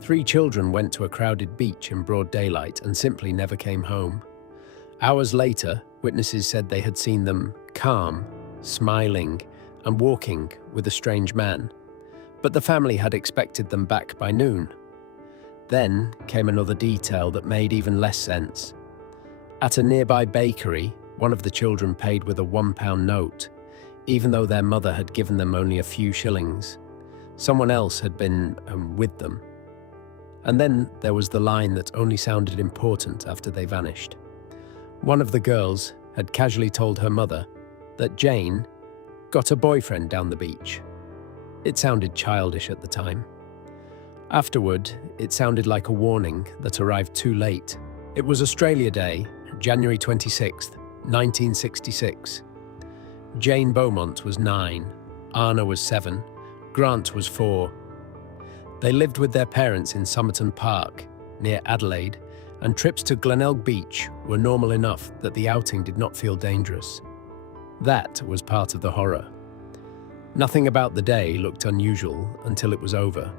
3 children went to a crowded beach in broad daylight and simply never came home. Hours later, witnesses said they had seen them calm, smiling, and walking with a strange man, but the family had expected them back by noon. Then came another detail that made even less sense. At a nearby bakery, one of the children paid with a £1 note, even though their mother had given them only a few shillings. Someone else had been with them. And then there was the line that only sounded important after they vanished. One of the girls had casually told her mother that Jane got a boyfriend down the beach. It sounded childish at the time. Afterward, it sounded like a warning that arrived too late. It was Australia Day, January 26th, 1966. Jane Beaumont was 9, Arnna was 7, Grant was 4. They lived with their parents in Somerton Park, near Adelaide, and trips to Glenelg Beach were normal enough that the outing did not feel dangerous. That was part of the horror. Nothing about the day looked unusual until it was over.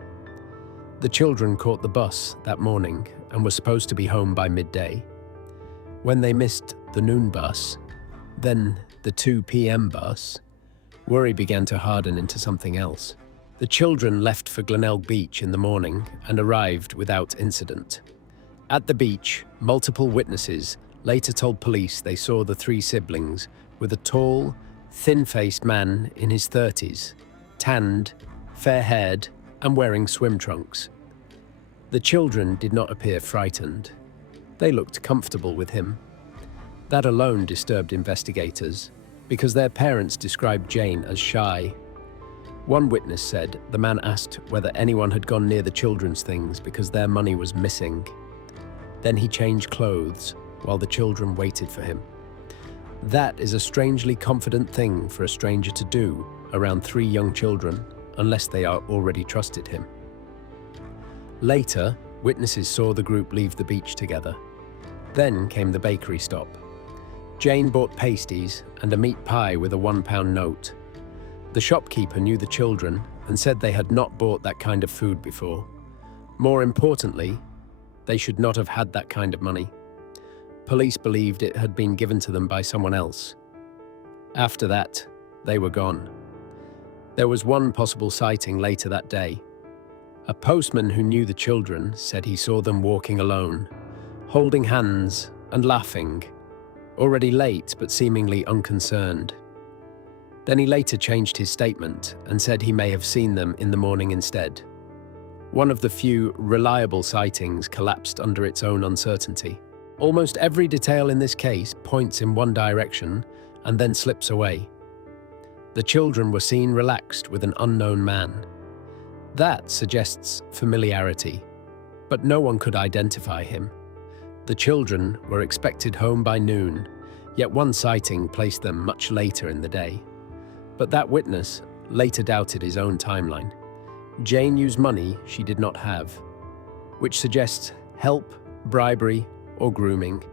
The children caught the bus that morning and were supposed to be home by midday. When they missed the noon bus, then the 2 p.m. bus, worry began to harden into something else. The children left for Glenelg Beach in the morning and arrived without incident. At the beach, multiple witnesses later told police they saw the 3 siblings with a tall, thin-faced man in his 30s, tanned, fair-haired, and wearing swim trunks. The children did not appear frightened. They looked comfortable with him. That alone disturbed investigators, because their parents described Jane as shy. One witness said the man asked whether anyone had gone near the children's things because their money was missing. Then he changed clothes while the children waited for him. That is a strangely confident thing for a stranger to do around 3 young children, unless they already trusted him. Later, witnesses saw the group leave the beach together. Then came the bakery stop. Jane bought pasties and a meat pie with a £1 note. The shopkeeper knew the children and said they had not bought that kind of food before. More importantly, they should not have had that kind of money. Police believed it had been given to them by someone else. After that, they were gone. There was one possible sighting later that day. A postman who knew the children said he saw them walking alone, holding hands and laughing, already late but seemingly unconcerned. Then he later changed his statement and said he may have seen them in the morning instead. One of the few reliable sightings collapsed under its own uncertainty. Almost every detail in this case points in one direction and then slips away. The children were seen relaxed with an unknown man. That suggests familiarity, but no one could identify him. The children were expected home by noon, yet one sighting placed them much later in the day. But that witness later doubted his own timeline. Jane used money she did not have, which suggests help, bribery, or grooming.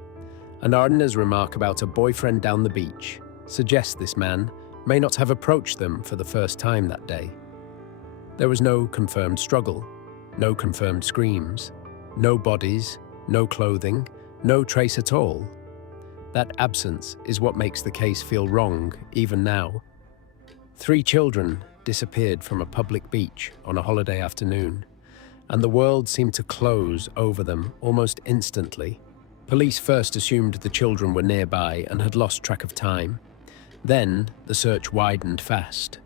And Arnna's remark about a boyfriend down the beach suggests this man may not have approached them for the first time that day. There was no confirmed struggle, no confirmed screams, no bodies, no clothing, no trace at all. That absence is what makes the case feel wrong, even now. 3 children disappeared from a public beach on a holiday afternoon, and the world seemed to close over them almost instantly. Police first assumed the children were nearby and had lost track of time. Then the search widened fast.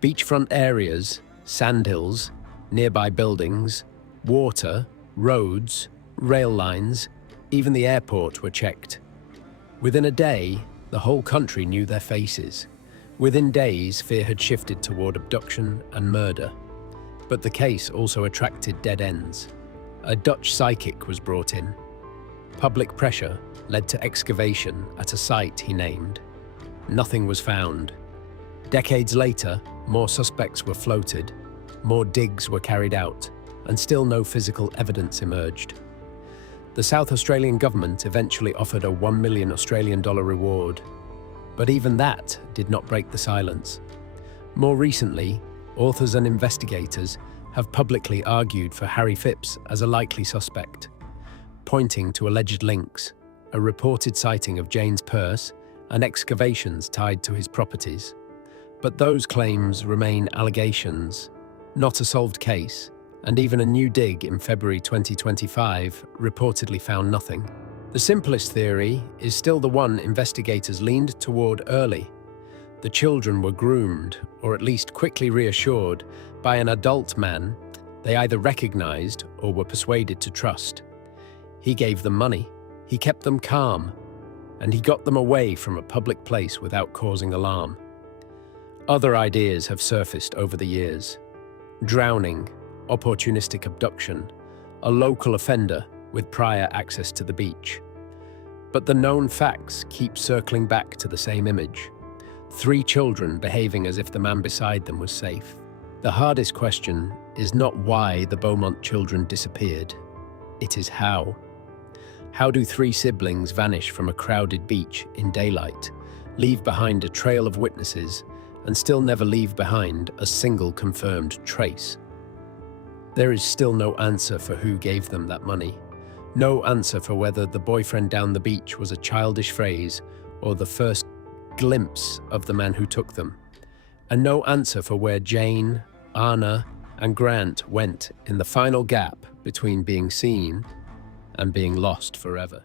Beachfront areas, sandhills, nearby buildings, water, roads, rail lines, even the airport were checked. Within a day, the whole country knew their faces. Within days, fear had shifted toward abduction and murder. But the case also attracted dead ends. A Dutch psychic was brought in. Public pressure led to excavation at a site he named. Nothing was found. Decades later, more suspects were floated, more digs were carried out, and still no physical evidence emerged. The South Australian government eventually offered a $1 million Australian reward, but even that did not break the silence. More recently, authors and investigators have publicly argued for Harry Phipps as a likely suspect, pointing to alleged links, a reported sighting of Jane's purse, and excavations tied to his properties. But those claims remain allegations, not a solved case, and even a new dig in February 2025 reportedly found nothing. The simplest theory is still the one investigators leaned toward early. The children were groomed, or at least quickly reassured, by an adult man they either recognized or were persuaded to trust. He gave them money, he kept them calm, and he got them away from a public place without causing alarm. Other ideas have surfaced over the years. Drowning, opportunistic abduction, a local offender with prior access to the beach. But the known facts keep circling back to the same image. 3 children behaving as if the man beside them was safe. The hardest question is not why the Beaumont children disappeared. It is how. How do 3 siblings vanish from a crowded beach in daylight, leave behind a trail of witnesses, and still never leave behind a single confirmed trace? There is still no answer for who gave them that money. No answer for whether the boyfriend down the beach was a childish phrase or the first glimpse of the man who took them. And no answer for where Jane, Arnna, and Grant went in the final gap between being seen and being lost forever.